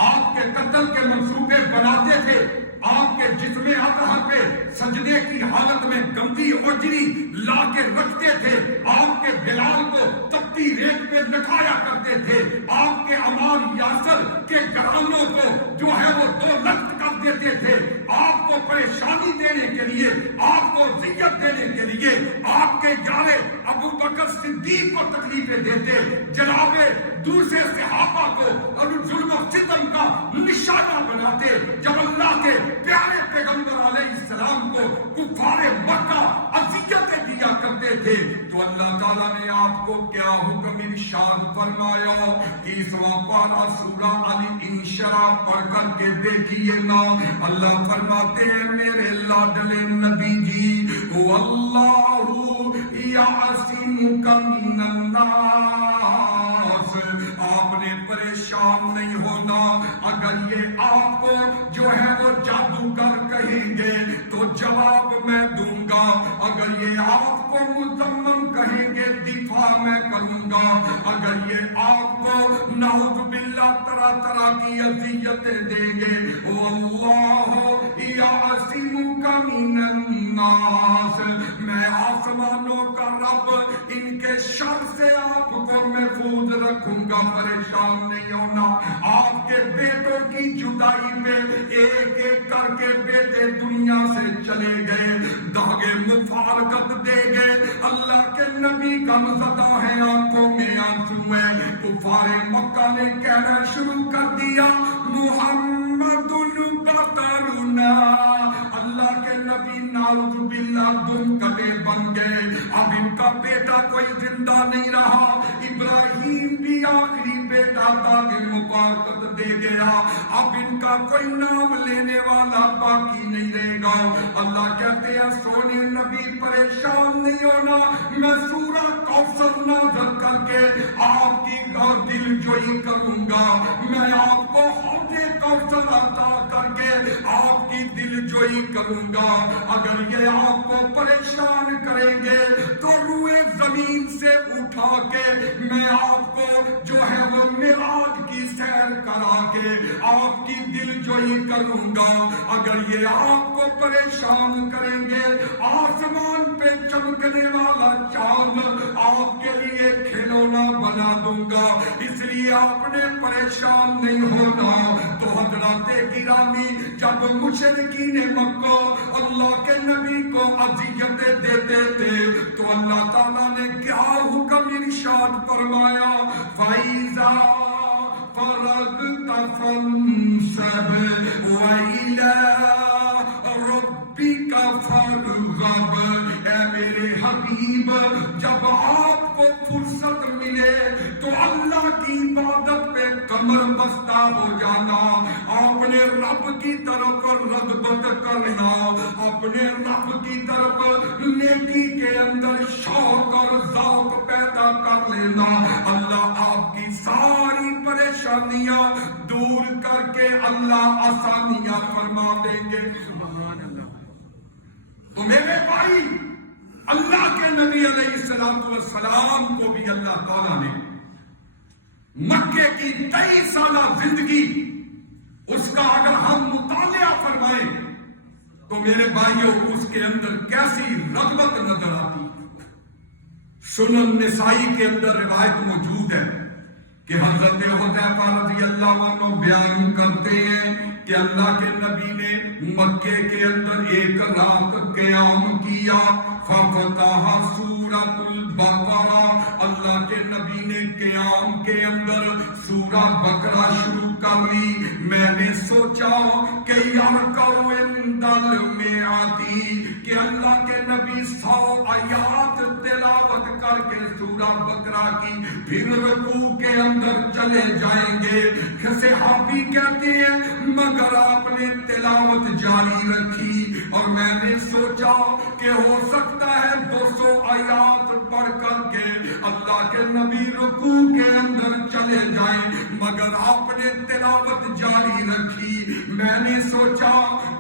آپ کے قتل کے منصوبے بناتے تھے، آپ کے جسم اطہر پہ سجدے کی حالت میں گندی اجری لا کے رکھتے تھے، آپ کے بلال کو تپتی ریت پہ لٹایا کرتے تھے، آپ کے عمار یاسر کے گھرانوں کو جو ہے وہ 2 لخت کر دیتے تھے، آپ کو پریشانی دینے کے لیے، آپ کو ذلت دینے کے لیے، آپ کے یار ابو بکر صدیق کو تکلیفیں دیتے، جناب دوسرے صحابہ کو اور ظلم و ستم کا نشانہ بناتے، جب اللہ کے پیارے پیغمبر علیہ السلام کو کفار مکہ اذیتیں دیا کرتے تھے، تو اللہ تعالیٰ نے آپ کو کیا حکم ارشاد فرمایا کہ اس پارہ سورہ الانشراح پڑھ کر کے دیکھیے نا، اللہ فرماتے ہیں میرے لاڈلے نبی جی، واللہ یعصمک من الناس، آپ نے پریشان نہیں ہونا، اگر یہ آپ کو جو ہے وہ جادوگر کہیں گے تو جواب میں دوں گا، اگر یہ آپ کو مذمم کہیں گے دفاع میں کروں گا، اگر یہ آپ کو نعوذ باللہ طرح طرح کی اذیتیں دیں گے، واللہ یعصمک من الناس، میں آسمانوں کا رب ان کے شر سے آپ کو محفوظ رکھوں گا، پریشان نہیں ہونا۔ آپ کے بیٹوں کی جدائی میں ایک ایک کر کے بیٹے دنیا سے چلے گئے، داغے مفارقت دے گئے، اللہ کے نبی کا مزدہ ہے، آنکھوں میں آنسو ہے، کفار مکہ نے کہنا شروع کر دیا محمد البطرنا، اللہ کے نبی نعوذ باللہ دم کٹے بن گئے، اب ان کا بیٹا کوئی زندہ نہیں رہا، ابراہیم بھی آخری بیٹا داغے مفارقت دے گیا، اب ان کا کوئی نام لینے والا باقی نہیں رہے گا۔ اللہ کہتے ہیں سونے نبی پریشان نہیں ہونا، میں سورہ کوثر نازل کر کے آپ کی دل جوئی کروں گا، میں آپ کو حوض کوثر عطا کر کے آپ کی دل جوئی کروں گا، اگر یہ آپ کو پریشان کریں گے تو روئے زمین سے اٹھا کے میں آپ کو جو ہے وہ معراج کی سیر کرا کے آپ کی دل جوئی کروں گا، اگر یہ آپ کو پریشان کریں گے آسمان پہ چمکنے والا چاند آپ کے لیے کھلونا بنا دوں گا، اس لیے آپ نے پریشان نہیں ہونا۔ تو حضرات گرامی جب مشرکین مکہ اللہ کے نبی کو اذیتیں دیتے تھے تو اللہ تعالیٰ نے کیا حکم ارشاد فرمایا، فَإِذَا فَرَغْتَ فَانصَبْ وَإِلَىٰ رَبِّكَ فَارْغَب، اے میرے حبیب جب آپ کو فرصت ملے تو اللہ کی عبادت پہ کمر بستہ ہو جانا، اپنے رب کی طرف رغبت کرنا، اپنے رب کی طرف نیکی کے اندر شوق اور ذوق پیدا کر لینا، اللہ آپ کی ساری پریشانیاں دور کر کے اللہ آسانیاں فرما دیں گے۔ سبحان اللہ۔ تو میرے بھائی اللہ کے نبی علیہ السلام کو بھی اللہ تعالیٰ نے مکے کی 23 سالہ زندگی اس کا اگر ہم مطالعہ فرمائیں تو میرے بھائیوں اس کے اندر کیسی رغبت نظر آتی۔ سنن نسائی کے اندر روایت موجود ہے کہ حضرت حذیفہ رضی اللہ عنہ بیان کرتے ہیں کہ اللہ کے نبی نے مکے کے اندر ایک رات قیام کیا، ففتح سورۃ البقرہ، اللہ کے نبی نے قیام کے اندر سورہ بقرہ شروع کر لی، میں نے سوچا کہ یرکعوا عند المئات، کہ اللہ کے نبی 100 آیات تلاوت کر کے سورہ بقرہ کی پھر رکوع کے اندر چلے جائیں گے، صحابی کہتے ہیں مگر آپ نے تلاوت جاری رکھی، اور میں نے سوچا کہ ہو سکتا ہے 200 آیات پڑھ کر کے اللہ کے نبی رکوع کے اندر چلے جائیں، مگر آپ نے تلاوت جاری رکھی۔ میں نے سوچا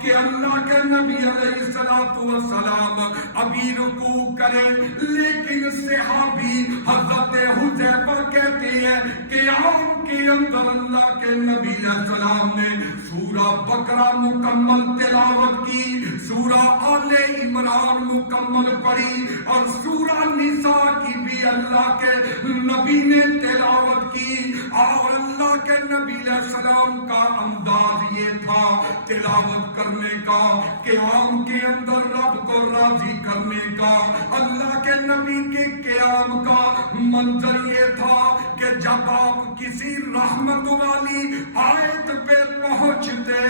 کہ اللہ کے نبی علیہ السلام ابھی رکوع کریں، لیکن صحابی حضرت حذیفہ کہتے ہیں کہ قیام کے اندر اللہ کے نبی علیہ السلام نے سورہ بقرہ مکمل تلاوت کی، سورہ آل عمران مکمل پڑھی، اور سورہ نساء کی بھی اللہ کے نبی نے تلاوت کی۔ اور اللہ کے نبی علیہ السلام کا انداز یہ تھا تلاوت کرنے کا، قیام کے اندر رب کو راضی کرنے کا۔ اللہ کے نبی کے قیام کا منظر یہ تھا کہ جب آپ کسی رحمت والی آیت پہ پہنچتے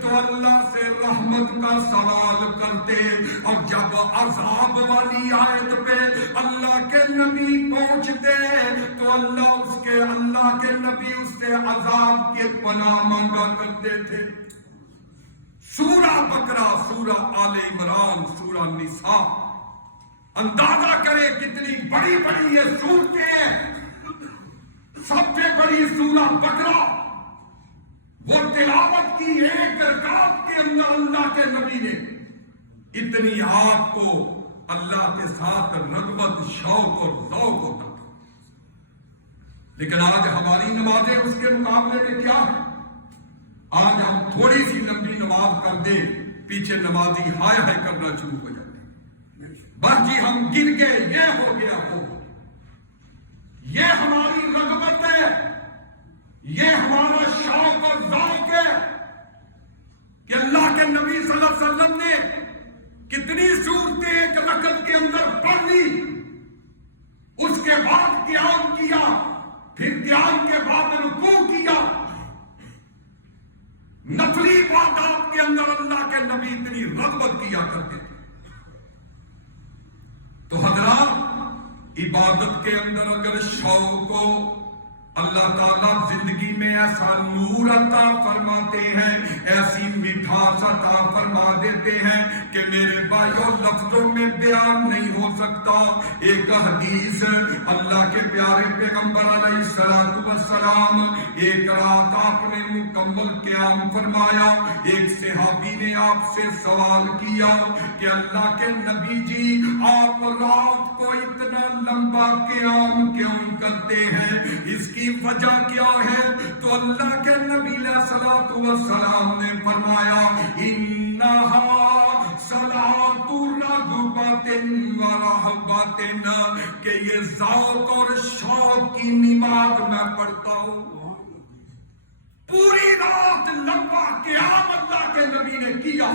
تو اللہ سے رحمت کا سوال کرتے، اور جب عذاب والی آیت پہ اللہ کے نبی پہنچتے تو اللہ کے نبی اس سے عذاب کے پناہ مانگا کرتے تھے۔ سورہ بقرہ، سورہ آل عمران، سورہ نساء، اندازہ کرے کتنی بڑی بڑی یہ سورتیں ہیں۔ سب سے بڑی سورہ بقرہ، وہ تلاوت کی ایک رکعت کے اندر اللہ کے نبی نے اتنی آپ کو اللہ کے ساتھ رغبت، شوق اور ذوق ہوتا تھا۔ لیکن آج ہماری نمازیں اس کے مقابلے میں کیا ہے؟ آج ہم تھوڑی سی لمبی نماز کر دیں، پیچھے نمازی ہائے ہائے کرنا شروع ہو جاتے ہیں، بس جی ہم گر گئے، یہ ہو گیا، وہ ہو گیا۔ یہ ہماری رغبت ہے، یہ ہمارا شوق اور ذوق ہے کہ اللہ کے نبی صلی اللہ علیہ وسلم نے کتنی صورتیں ایک رکعت کے اندر پڑھ لی، اس کے بعد قیام کیا، پھر قیام کے بعد رکوع کیا۔ نفلی عبادات کے اندر اللہ کے نبی اتنی رغبت کیا کرتے تھے۔ تو حضرات، عبادت کے اندر اگر شوق کو اللہ تعالیٰ زندگی میں ایسا نور عطا فرماتے ہیں، ایسی مٹھاس عطا فرما دیتے ہیں کہ میرے بھائیوں لفظوں میں بیان نہیں ہو سکتا۔ ایک حدیث، اللہ کے پیارے پیغمبر علیہ السلام ایک رات آپ نے مکمل قیام فرمایا۔ ایک صحابی نے آپ سے سوال کیا کہ اللہ کے نبی جی، آپ رات کو اتنا لمبا قیام کیوں کرتے ہیں، اس کی وجہ کیا ہے؟ تو اللہ کے نبی علیہ الصلوۃ والسلام نے فرمایا، انہا صلاۃ رغبۃ و رہبۃ، کہ یہ ذوق اور شوق کی نماز میں پڑھتا ہوں۔ پوری رات لمبا قیام اللہ کے نبی نے کیا،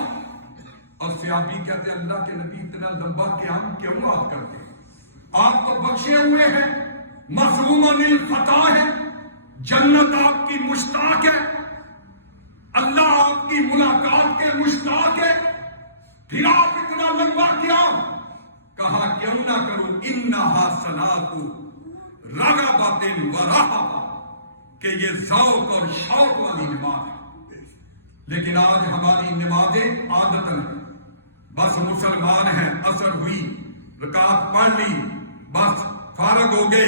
اور صحابی کہتے ہیں اللہ کے نبی اتنا لمبا قیام کیوں آپ کرتے ہیں؟ آپ تو بخشے ہوئے ہیں، معصوم الخطا ہے، جنت آپ کی مشتاق ہے، اللہ آپ کی ملاقات کے مشتاق ہے، پھر آپ اتنا لمبا قیام؟ کہا کیوں نہ کروں، انہا صلاۃ رغبۃ و رہبۃ، کہ یہ ذوق اور شوق والی نماز ہے۔ لیکن آج ہماری نمازیں عادتاً بس مسلمان ہیں، اثر ہوئی، رکعت پڑھ لی، بس فارغ ہو گئے،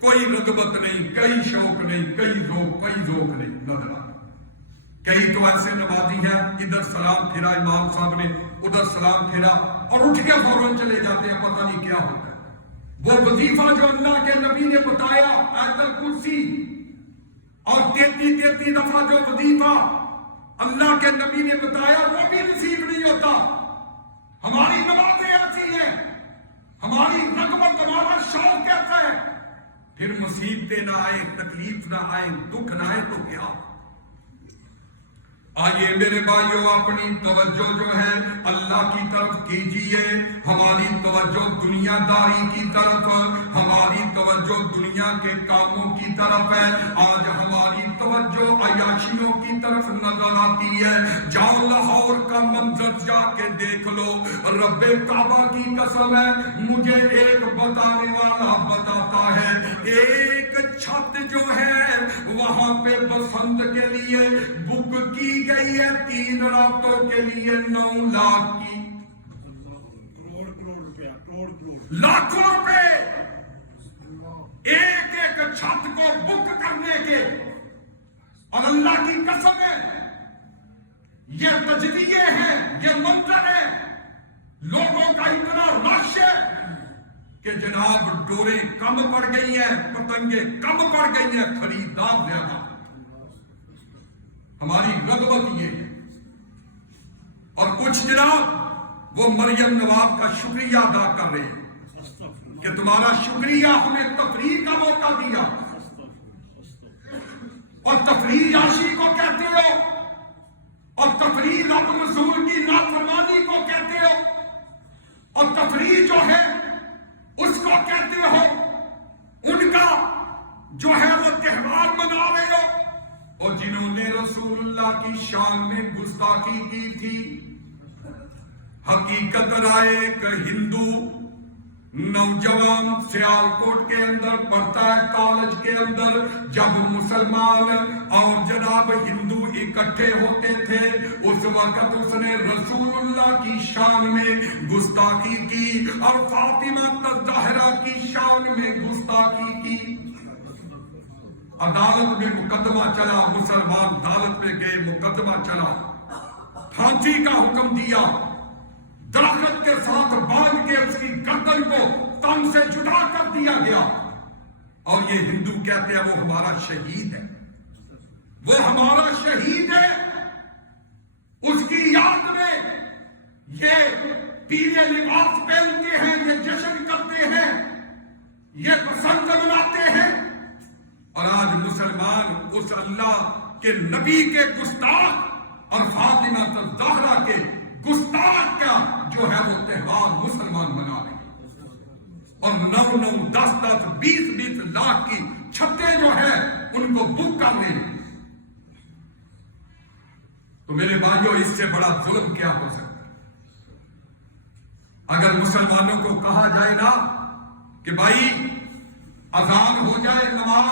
کوئی رغبت نہیں، کئی شوق نہیں، کئی ذوق نہیں نظر آتا۔ کئی تو ایسے نمازی ہیں، ادھر سلام پھرا امام صاحب نے، ادھر سلام پھرا، اور اٹھ کے فوراً چلے جاتے ہیں، پتہ نہیں کیا ہوتا ہے۔ وہ وظیفہ جو اللہ کے نبی نے بتایا، آیت الکرسی، اور 33 دفعہ جو وظیفہ اللہ کے نبی نے بتایا، وہ بھی نصیب نہیں ہوتا۔ ہماری نمازیں ایسی ہیں، ہماری رغبت، ہمارا شوق کیسا ہے، پھر مصیبتیں نہ آئے، تکلیف نہ آئے، دکھ نہ آئے تو کیا؟ آئیے میرے بھائیوں، اپنی توجہ جو ہے اللہ کی طرف کیجئے۔ ہماری توجہ دنیا داری کی طرف، ہماری توجہ دنیا کے کاموں کی طرف ہے۔ آج ہماری توجہ عیاشیوں کی طرف نظر آتی ہے۔ جاؤ لاہور کا منظر جا کے دیکھ لو، رب کعبہ کی قسم ہے، مجھے ایک بتانے والا بتاتا ہے، ایک چھت جو ہے وہاں پہ بسنت کے لیے بک کی گئی ہے 3 راتوں کے لیے 9 لاکھ کی، کروڑ روپیہ، کروڑ لاکھوں روپے ایک ایک چھت کو بک کرنے کے، اور اللہ کی قسم ہے یہ تجزیے ہیں، یہ منظر ہے، لوگوں کا اتنا رش ہے کہ جناب ڈوریں کم پڑ گئی ہیں، پتنگیں کم پڑ گئی ہیں، خریدار زیادہ۔ ہماری رغبت یہ ہے، اور کچھ جناب وہ مریم نواز کا شکریہ ادا کر رہے ہیں کہ تمہارا شکریہ ہمیں تفریح کا موقع دیا، اور تفریح عاشی کو کہتے ہو، اور تفریح رب رسول کی نافرمانی کو کہتے ہو، اور تفریح جو ہے اس کو کہتے ہو ان کا جو ہے وہ تہوار منا رہے ہو۔ اور جنہوں نے رسول اللہ کی شان میں گستاخی کی تھی، حقیقت رائے ایک ہندو نوجوان سیالکوٹ کے اندر پڑھتا ہے، کالج کے اندر، جب مسلمان اور جناب ہندو اکٹھے ہوتے تھے اس وقت اس نے رسول اللہ کی شان میں گستاخی کی اور فاطمہ الزہرا کی شان میں گستاخی کی۔ عدالت میں مقدمہ چلا، مسلمان عدالت میں گئے، مقدمہ چلا، پھانسی کا حکم دیا، درخت کے ساتھ باندھ کے اس کی گردن کو تن سے جدا کر دیا گیا، اور یہ ہندو کہتے ہیں وہ ہمارا شہید ہے، وہ ہمارا شہید ہے۔ اس کی یاد میں یہ پیلے لباس پہنتے ہیں، یہ جشن کرتے ہیں، یہ پسند مناتے ہیں، اور آج مسلمان اس اللہ کے نبی کے گستاخ اور فاطمہ الزہرا کے گستاخ کا جو ہے وہ تہوار مسلمان منا رہے ہیں، اور 9 10 20 لاکھ کی چھتیں جو ہے ان کو بک کر رہے ہیں۔ تو میرے بھائیوں، اس سے بڑا ظلم کیا ہو سکتا ہے؟ اگر مسلمانوں کو کہا جائے نا کہ بھائی اذان ہو جائے، نماز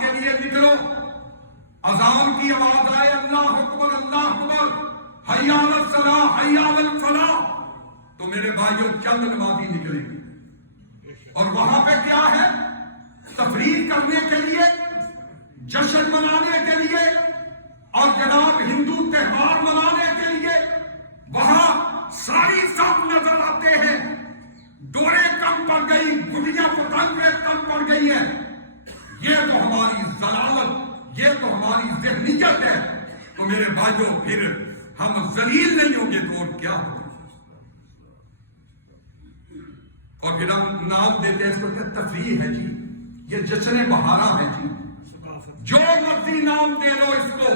کے لیے نکلو، اذان کی آواز آئے، اللہ اکبر اللہ اکبر، حی علی الصلاۃ حی علی الفلاح، تو میرے بھائیوں چند نمازی نکلیں گے، اور وہاں پہ کیا ہے؟ تفریح کرنے کے لیے، جشن منانے کے لیے، اور جناب ہندو تہوار منانے کے لیے وہاں ساری سب نظر آتے ہیں، ڈورے کم پڑ گئی، گڈیاں پتنگیں کم پڑ گئی ہے۔ یہ تو ہماری ضلالت، یہ تو ہماری ذہنیت ہے۔ تو میرے بھائیوں، پھر ہم ذلیل نہیں ہوں گے تو اور کیا ہوگا؟ اور پھر ہم نام دیتے ہیں اس کو کہ تفریح ہے جی، یہ جشن بہارا ہے جی، جو مرضی نام دے لو اس کو،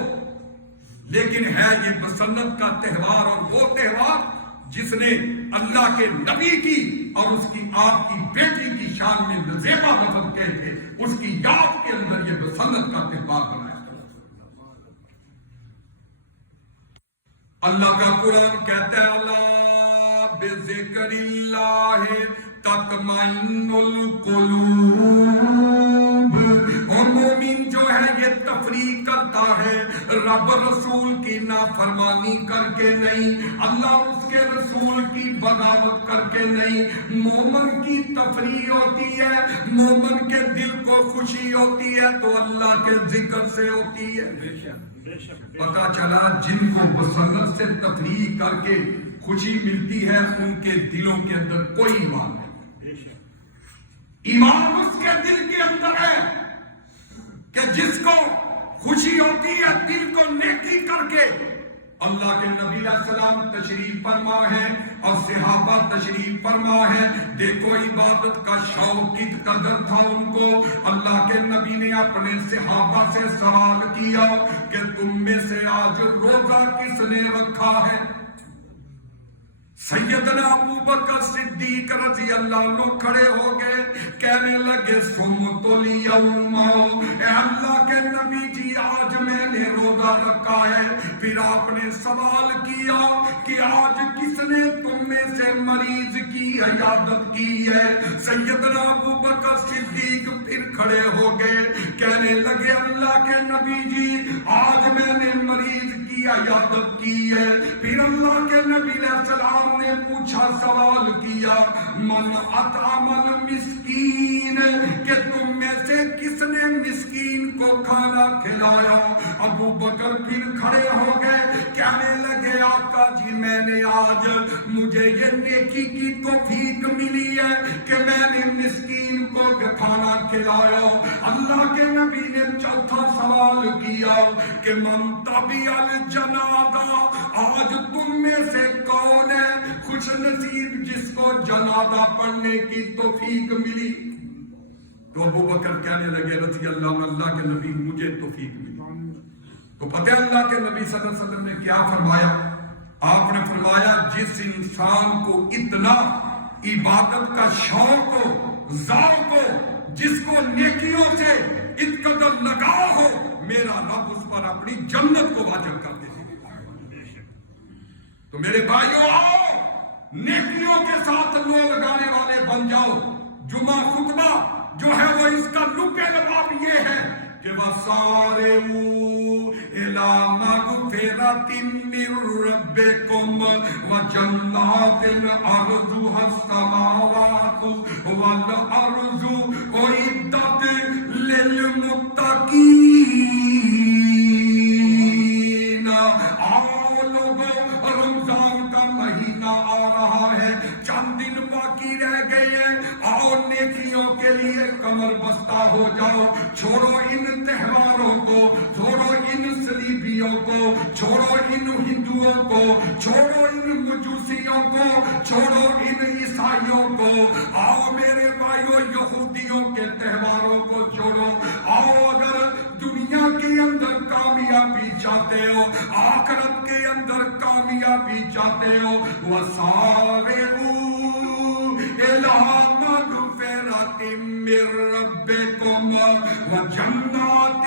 لیکن ہے یہ بسنت کا تہوار، اور وہ تہوار جس نے اللہ کے نبی کی اور اس کی آپ کی بیٹی کی شان میں نزیبہ لفظ کہے تھے، اس کی یاد کے اندر یہ بسنت کا تہوار بنایا۔ اللہ کا قرآن کہتا ہے اللہ بذکر اللہ تطمئن القلوب، اور مومن جو ہے یہ تفریح کرتا ہے رب رسول کی نافرمانی کر کے نہیں، اللہ اس کے رسول کی بغاوت کر کے نہیں۔ مومن کی تفریح ہوتی ہے، مومن کے دل کو خوشی ہوتی ہے تو اللہ کے ذکر سے ہوتی ہے۔ پتا چلا جن کو بسنت سے تفریح کر کے خوشی ملتی ہے ان کے دلوں کے اندر کوئی ایمان نہیں۔ ایمان اس کے دل کے اندر ہے کہ جس کو خوشی ہوتی ہے دل کو نیکی کر کے۔ اللہ کے نبی علیہ السلام تشریف فرما ہے اور صحابہ تشریف فرما ہے، دیکھو عبادت کا شوق کس قدر تھا ان کو۔ اللہ کے نبی نے اپنے صحابہ سے سوال کیا کہ تم میں سے آج روزہ کس نے رکھا ہے؟ سیدنا ابو بکر صدیق رضی اللہ عنہ کھڑے ہو گئے، کہنے لگے سمت الیوم، اے اللہ کے نبی جی آج میں نے روزہ رکھا ہے۔ پھر آپ نے سوال کیا کہ آج کس نے تم میں سے مریض کی عیادت کی ہے؟ سیدنا ابو بکر صدیق پھر کھڑے ہو گئے، کہنے لگے اللہ کے نبی جی آج میں نے مریض کی عیادت کی ہے۔ پھر اللہ کے نبی علیہ السلام نے پوچھا، سوال کیا، من اطعم المسکین، کہ تم میں سے کس نے مسکین کو کھانا کھلایا؟ ابو بکر پھر کھڑے ہو گئے، کہنے لگے آقا جی میں نے آج مجھے یہ نیکی کی توفیق ملی ہے کہ میں نے مسکین کو کھانا کھلایا۔ اللہ کے نبی نے چوتھا سوال کیا کہ من تبع الجنازہ، آج تم میں سے کون ہے خوش نصیب جس کو جنازہ پڑھنے کی توفیق ملی؟ تو ابو بکر کہنے لگے رضی اللہ کے نبی مجھے توفیق ملی۔ تو پتہ اللہ کے نبی صلی اللہ علیہ وسلم نے کیا فرمایا؟ آپ نے فرمایا جس انسان کو اتنا عبادت کا شوق ہو، ذوق ہو، جس کو نیکیوں سے اس قدر لگاؤ ہو، میرا رب اس پر اپنی جنت کو واجب کر دے۔ تو میرے بھائیو آؤ نیکیوں کے ساتھ لو لگانے والے بن جاؤ۔ جمعہ خطبہ جو ہے وہ اس کا لبِ لباب یہ ہے کہ وَسَارِعُوا إِلَىٰ مَغْفِرَةٍ مِّن رَّبِّكُمْ وَجَنَّاتٍ عَرْضُهَا السَّمَاوَاتُ وَالْأَرْضُ أُعِدَّتْ لِلْمُتَّقِينَ۔ آؤ لوگوں، رمضان کا مہینہ آ رہا ہے، چند دن باقی رہ گئے ہیں، آؤ نیکیوں کے لیے کمر بستہ ہو جاؤ۔ چھوڑو ان تہواروں کو، چھوڑو ان صلیبیوں کو، چھوڑو ان ہندوؤں کو، چھوڑو ان مجوسیوں کو، چھوڑو ان عیسائیوں کو۔ آؤ میرے بھائیو یہودیوں کے تہواروں کو چھوڑو۔ آؤ اگر دنیا کے اندر کامیابی چاہتے ہو، آخرت کے اندر کامیابی چاہتے ہو، وَسَارِعُوا إِلَىٰ مَغْفِرَةٍ مِّن رَّبِّكُمْ وَجَنَّاتٍ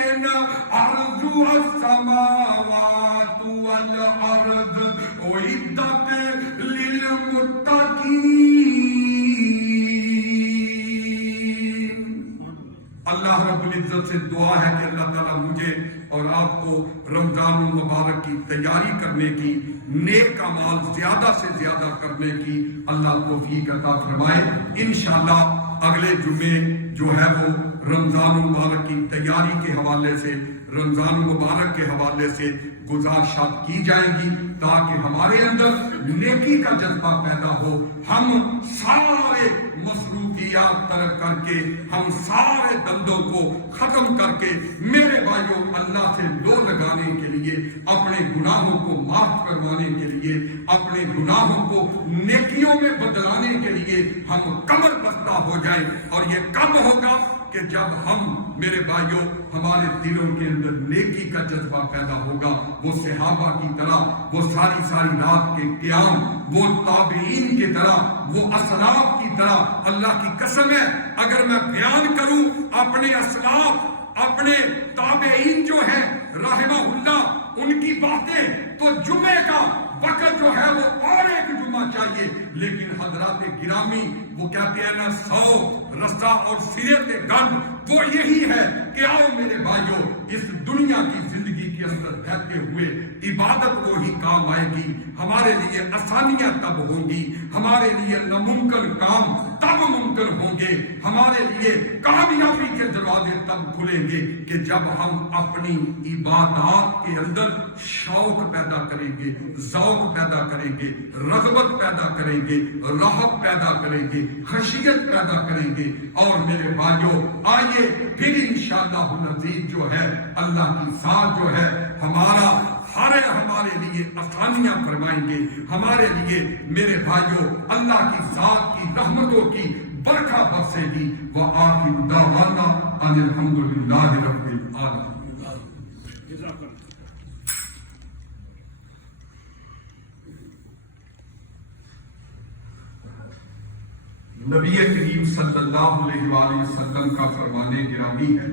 عَرْضُهَا السَّمَاوَاتُ وَالْأَرْضُ أُعِدَّتْ لِلْمُتَّقِينَ۔ اللہ رب العزت سے دعا ہے کہ اللہ تعالیٰ مجھے اور آپ کو رمضان المبارک کی تیاری کرنے کی، نیک اعمال زیادہ سے زیادہ کرنے کی اللہ توفیق عطا فرمائے۔ انشاءاللہ اگلے جمعے جو ہے وہ رمضان المبارک کی تیاری کے حوالے سے، رمضان المبارک کے حوالے سے گزارشات کی جائیں گی تاکہ ہمارے اندر نیکی کا جذبہ پیدا ہو، ہم سارے مصروفیات ترک کر کے، ہم سارے دندوں کو ختم کر کے میرے بھائیوں اللہ سے لو لگانے کے لیے، اپنے گناہوں کو معاف کروانے کے لیے، اپنے گناہوں کو نیکیوں میں بدلانے کے لیے ہم کمر بستہ ہو جائیں۔ اور یہ کب ہوگا کہ جب ہم میرے بھائیوں ہمارے دلوں کے اندر نیکی کا جذبہ پیدا ہوگا، وہ صحابہ کی طرح، وہ ساری رات کے قیام، وہ تابعین کی طرح، وہ اسلاف کی طرح۔ اللہ کی قسم ہے اگر میں بیان کروں اپنے اسلاف، اپنے تابعین جو ہیں رحمہ اللہ، ان کی باتیں، تو جمعے کا وقت جو ہے وہ اور ایک جمعہ چاہیے، لیکن حضرات گرامی وہ کہتے ہیں نا 100 رسہ اور سرے کے گند، وہ یہی ہے کہ آؤ میرے بھائیوں اس دنیا کی زندگی کے اندر رہتے ہوئے عبادت وہی کام آئے گی، ہمارے لیے آسانیاں تب ہوں گی، ہمارے لیے ناممکن کام تب ممکن ہوں گے، ہمارے لیے کامیابی کے دروازے تب کھلیں گے کہ جب ہم اپنی عبادات کے اندر شوق پیدا کریں گے، ذوق پیدا کریں گے، رغبت پیدا کریں گے، راحت پیدا کریں گے، خشیت پیدا کریں گے۔ اور میرے بھائیوں آئیے پھر انشاءاللہ العزیز جو ہے اللہ کی ذات جو ہے ہمارے لیے آسانیاں فرمائیں گے، ہمارے لیے میرے بھائیوں اللہ کی ذات کی رحمتوں کی برکھا برسے گی۔ وآخر دعوانا ان الحمدللہ رب العالمین۔ نبی کریم صلی اللہ علیہ وآلہ وسلم کا فرمان گرامی ہے،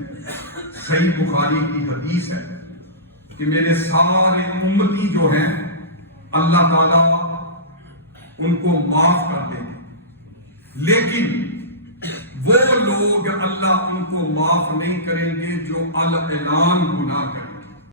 صحیح بخاری کی حدیث ہے کہ میرے سارے امتی جو ہیں اللہ تعالیٰ ان کو معاف کر دیں گے، لیکن وہ لوگ اللہ ان کو معاف نہیں کریں گے جو الاعلان گناہ کریں۔